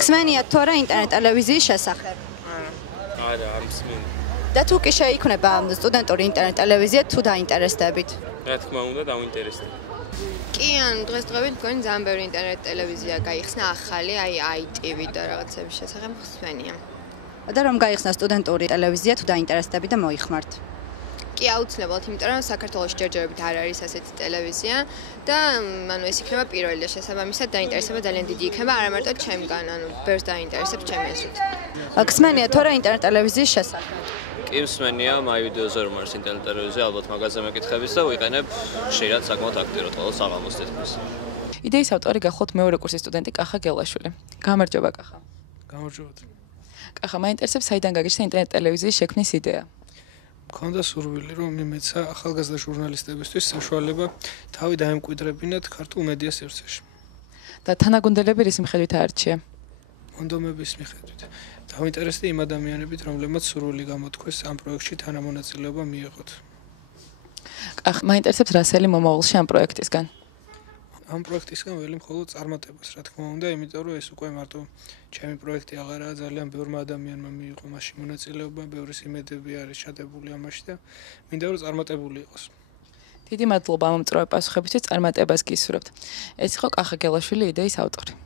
გსმენიათ თუ არა ინტერნეტ ტელევიზიის შესახებ? არა, არ მსმენია. და თუ კი შეიქმნება სტუდენტური ინტერნეტ ტელევიზია, თუ დაინტერესდებით? რა თქმა უნდა, დავინტერესდა. კი, ან დღესდღეობით მგონი ძალიან ბევრი ინტერნეტ ტელევიზია გაიხსნა ახალი, აი ITV და რაღაცების შესახებ ხსვენია. და რომ გაიხსნა სტუდენტური ტელევიზია, თუ დაინტერესდებით და მოიხმართ? კი, აუცილებლად, იმიტომ რომ საქართველოში ჯერჯერობით არ არის ასეთი ტელევიზია და ანუ ეს იქნება პირველი და შესაბამისად დაინტერესება ძალიან დიდი იქნება, არა მარტო ჩემგან, ანუ ბევრს დაინტერესებს ჩემი აზრით. გსმენიათ თუ არა ინტერნეტ ტელევიზიის შესახებ? კი მსმენია, მაი ვიდეოზე რომ არის ინტერნეტ ტელევიზია, ალბათ მაგაზე მეკითხების და ვიყენებ ხშირად საკმაოდ აქტიურად ყოველ საღამოს თითქმის. იდეის ავტორი გახლავთ მეორე კურსის სტუდენტი კახა გელაშვილი. გამარჯობა კახა. გამარჯობათ. კახა, მაინტერესებს საიდან გაგიჩნდა ინტერნეტ ტელევიზიის შექმნის იდეა? მქონდა სურვილი, რომ მიმეცა ახალგაზრდა ჟურნალისტებისთვის საშუალება თავი დაემკვიდრებინათ ქართულ მედია სივრცეში. და თანაგუნდელები რის მიხედვით აარჩია? მონდომების მიხედვით. დავინტერესდი იმ ადამიანებით, რომლებმაც სურვილი გამოთქვეს ამ პროექტში თანამონაწილეობა მიიღოთ. კახა, მაინტერესებს რასელი მომავალში ამ პროექტისგან? ამ პროექტისგან ველი მხოლოდ წარმატებას, რა თქმა უნდა, იმიტომ რომ ეს უკვე მარტო ჩემი პროექტი აღარაა, ძალიან ბევრმა ადამიანმა მიიღო მასში მონაწილეობა, ბევრი იმედები არის ჩადებული ამაში და მინდა რომ წარმატებული იყოს. დიდი მადლობა ამ მწვავე პასუხებისთვის, წარმატებას გისურვებთ. ეს იყო კახა გელაშვილი, იდეის ავტორი.